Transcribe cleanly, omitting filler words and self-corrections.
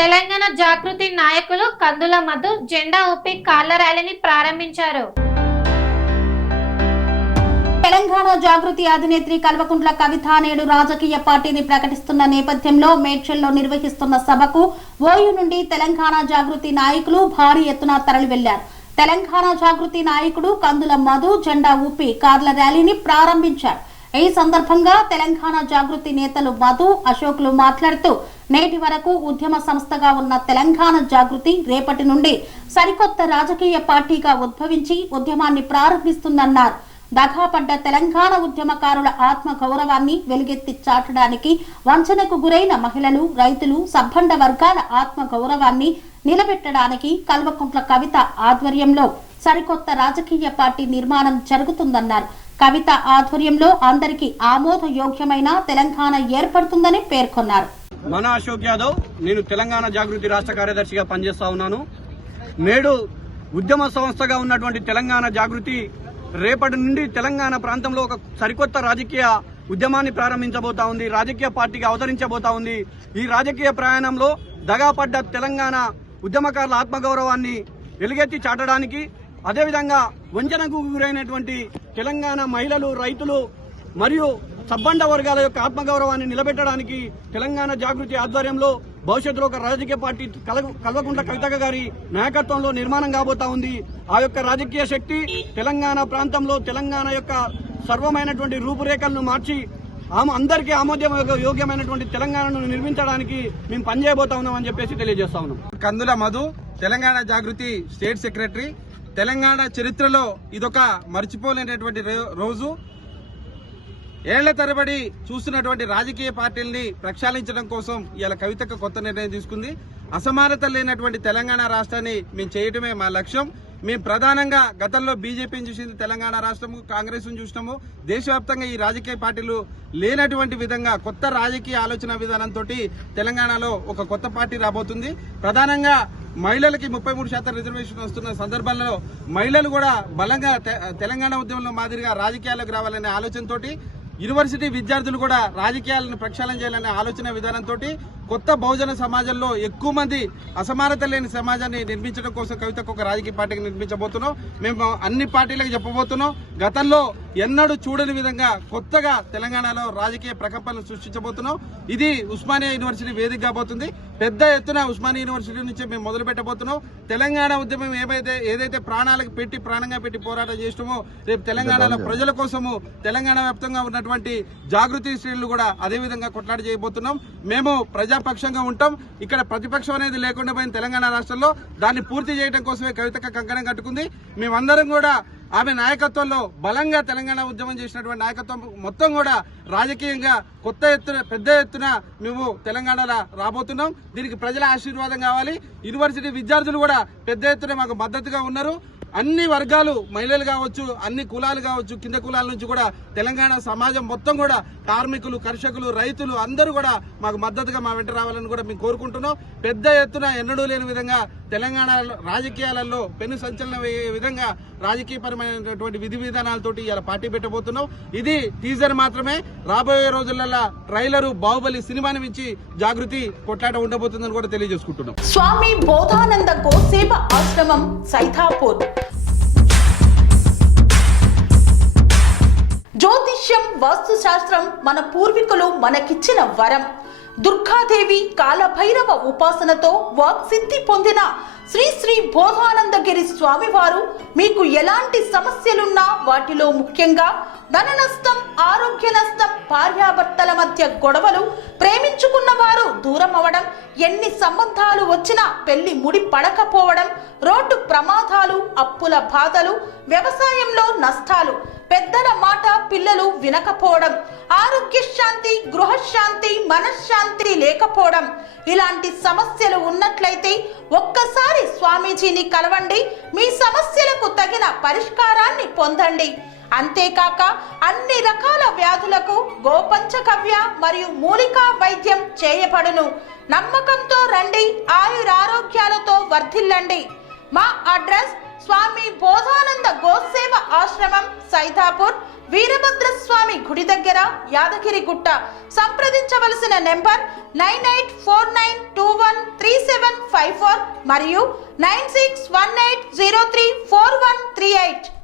తెలంగాణ జాగృతి నాయకులు కందుల మధు జెండా ఊపి కార్ల ర్యాలీని ప్రారంభించారు. తెలంగాణ జాగృతి అధినేత్రి కల్వకుంట్ల కవిత నేడు రాజకీయ పార్టీని ప్రకటిస్తున్న నేపథ్యంలో మేడ్చల్లో నిర్వహిస్తున్న సభకు ఓయూ నుండి తెలంగాణ జాగృతి నాయకులు భారీ ఎత్తున తరలి వెళ్లారు. తెలంగాణ జాగృతి నాయకుడు కందుల మధు జెండా ఊపి కార్ల ర్యాలీని ప్రారంభించారు. ఈ సందర్భంగా తెలంగాణ జాగృతి నేతలు మధు, అశోక్లు మాట్లాడుతూ నేటి వరకు ఉద్యమ సంస్థగా ఉన్న తెలంగాణ జాగృతి రేపటి నుండి సరికొత్త రాజకీయ పార్టీగా ఉద్భవించి ఉద్యమాన్ని ప్రారంభిస్తుందన్నారు. దగాపడ్డ తెలంగాణ ఉద్యమకారుల ఆత్మ గౌరవాన్ని వెలుగెత్తి చాటడానికి వంచనకు గురైన మహిళలు, రైతులు, సబ్బండ వర్గాల ఆత్మ గౌరవాన్ని నిలబెట్టడానికి కల్వకుంట్ల కవిత ఆధ్వర్యంలో సరికొత్త రాజకీయ పార్టీ నిర్మాణం జరుగుతుందన్నారు. కవిత ఆధ్వర్యంలో అందరికీ ఆమోదయోగ్యమైన తెలంగాణ ఏర్పడుతుందని పేర్కొన్నారు. మన అశోక్ యాదవ్, నేను తెలంగాణ జాగృతి రాష్ట్ర కార్యదర్శిగా పనిచేస్తా ఉన్నాను. నేడు ఉద్యమ సంస్థగా ఉన్నటువంటి తెలంగాణ జాగృతి రేపటి నుండి తెలంగాణ ప్రాంతంలో ఒక సరికొత్త రాజకీయ ఉద్యమాన్ని ప్రారంభించబోతా ఉంది, రాజకీయ పార్టీగా అవతరించబోతా ఉంది. ఈ రాజకీయ ప్రయాణంలో దగాపడ్డ తెలంగాణ ఉద్యమకారుల ఆత్మగౌరవాన్ని వెలుగెత్తి చాటడానికి, అదేవిధంగా వంచనకు గురైనటువంటి తెలంగాణ మహిళలు, రైతులు మరియు సబ్బండ వర్గాల యొక్క ఆత్మగౌరవాన్ని నిలబెట్టడానికి తెలంగాణ జాగృతి ఆధ్వర్యంలో భవిష్యత్తులో ఒక రాజకీయ పార్టీ కల్వకుంట్ల కవిత గారి నాయకత్వంలో నిర్మాణం కాబోతా ఉంది. ఆ యొక్క రాజకీయ శక్తి తెలంగాణ ప్రాంతంలో తెలంగాణ యొక్క సర్వమైనటువంటి రూపురేఖలను మార్చి అందరికీ ఆమోదయోగ్యమైనటువంటి తెలంగాణను నిర్మించడానికి మేము పనిచేయబోతా ఉన్నామని చెప్పేసి తెలియజేస్తా ఉన్నాం. కందుల మధు, తెలంగాణ జాగృతి స్టేట్ సెక్రటరీ. తెలంగాణ చరిత్రలో ఇదొక మర్చిపోలేనటువంటి రోజు. ఏళ్ల తరబడి చూస్తున్నటువంటి రాజకీయ పార్టీల్ని ప్రక్షాళించడం కోసం ఇవాళ కవితకు కొత్త నిర్ణయం తీసుకుంది. అసమానత లేనటువంటి తెలంగాణ రాష్ట్రాన్ని మేము చేయటమే మా లక్ష్యం. మేము ప్రధానంగా గతంలో బీజేపీని చూసింది, తెలంగాణ రాష్ట్రము కాంగ్రెస్ చూసినాము. దేశవ్యాప్తంగా ఈ రాజకీయ పార్టీలు లేనటువంటి విధంగా కొత్త రాజకీయ ఆలోచన విధానంతో తెలంగాణలో ఒక కొత్త పార్టీ రాబోతుంది. ప్రధానంగా మహిళలకి 33% రిజర్వేషన్ వస్తున్న సందర్భంలో మహిళలు కూడా బలంగా తెలంగాణ ఉద్యమంలో మాదిరిగా రాజకీయాలకు రావాలనే ఆలోచనతోటి, యూనివర్సిటీ విద్యార్థులు కూడా రాజకీయాలను ప్రక్షాళన చేయాలనే ఆలోచన విధానంతో కొత్త బహుజన సమాజంలో ఎక్కువ మంది అసమానత లేని సమాజాన్ని నిర్మించడం కోసం కవితకు ఒక రాజకీయ పార్టీకి నిర్మించబోతున్నాం. మేము అన్ని పార్టీలకు చెప్పబోతున్నాం. గతంలో ఎన్నడూ చూడని విధంగా కొత్తగా తెలంగాణలో రాజకీయ ప్రకంపనలు సృష్టించబోతున్నాం. ఇది ఉస్మానియా యూనివర్సిటీ వేదిక కాబోతుంది. పెద్ద ఎత్తున ఉస్మానియా యూనివర్సిటీ నుంచి మేము మొదలు పెట్టబోతున్నాం. తెలంగాణ ఉద్యమం ఏదైతే ప్రాణంగా పెట్టి పోరాటం చేసినామో రేపు తెలంగాణలో ప్రజల కోసము తెలంగాణ వ్యాప్తంగా ఉన్నటువంటి జాగృతి శ్రేణులు కూడా అదేవిధంగా కొట్లాట చేయబోతున్నాం. మేము ప్రజాపక్షంగా ఉంటాం. ఇక్కడ ప్రతిపక్షం అనేది లేకుండా పోయిన తెలంగాణ రాష్ట్రంలో దాన్ని పూర్తి చేయడం కోసమే కవితక కంకణం కట్టుకుంది. మేమందరం కూడా ఆమె నాయకత్వంలో బలంగా తెలంగాణ ఉద్యమం చేసినటువంటి నాయకత్వం మొత్తం కూడా రాజకీయంగా పెద్ద ఎత్తున మేము తెలంగాణలో రాబోతున్నాం. దీనికి ప్రజల ఆశీర్వాదం కావాలి. యూనివర్సిటీ విద్యార్థులు కూడా పెద్ద ఎత్తున మాకు మద్దతుగా ఉన్నారు. అన్ని వర్గాలు, మహిళలు కావచ్చు, అన్ని కులాలు కావచ్చు, కింద కులాల నుంచి కూడా తెలంగాణ సమాజం మొత్తం కూడా కార్మికులు, కర్షకులు, రైతులు అందరూ కూడా మాకు మద్దతుగా మా వెంట రావాలని కూడా మేము కోరుకుంటున్నాం. పెద్ద ఎత్తున ఎన్నడూ లేని విధంగా తెలంగాణ రాజకీయాలలో పెను సంచలనం అయ్యే విధంగా రాజకీయపరమైనటువంటి విధి విధానాలతోటి ఇలా పార్టీ పెట్టబోతున్నాం. ఇది టీజర్ మాత్రమే. రాబోయే రోజులలో ట్రైలరు బాహుబలి సినిమాని మించి జాగృతి కొట్లాట ఉండబోతుందని కూడా తెలియజేసుకుంటున్నాం. స్వామి బోధానంద గోసేవ ఆశ్రమం సైతాపూర్. జ్యోతిష్యం, వాస్తుశాస్త్రం మన పూర్వీకులు మనకిచ్చిన వరం. దుర్గాదేవి, కాలభైరవ ఉపాసనతో వాక్సిద్ధి పొందిన శ్రీ శ్రీ బోధానందగిరి స్వామివారు మీకు ఎలాంటి సమస్యలున్నా, వాటిలో ముఖ్యంగా ధన నష్టం, ఆరోగ్య నష్టం, భార్యాభర్తల మధ్య గొడవలు, ప్రేమించుకున్న వారు దూరం అవడం, ఎన్ని సంబంధాలు వచ్చినా పెళ్లి ముడి పడకపోవడం, రోడ్డు ప్రమాదాలు, అప్పుల బాధలు, వ్యవసాయంలో నష్టాలు, పెద్దల మాట పిల్లలు వినకపోవడం, ఆరోగ్య శాంతి, గృహశాంతి, మనశ్శాంతి లేకపోవడం, ఇలాంటి సమస్యలు ఉన్నట్లయితే ఒక్కసారి స్వామీజీని కలవండి. మీ సమస్యలకు తగిన పరిష్కారాన్ని పొందండి. అంతేకాక అన్ని రకాల వ్యాధులకు గోపంచకవ్య మరియు మూలికా వైద్యం చేయబడును. నమ్మకంతో రండి, ఆయురారోగ్యాలతో వర్ధిల్లండి. మా అడ్రస్ స్వామి బోధానంద గోసేవ ఆశ్రమం, సైతాపూర్, వీరభద్రస్వామి గుడి దగ్గర, యాదగిరిగుట్ట. సంప్రదించవలసిన నెంబర్ 98492137 9654 మరియు 9618034138.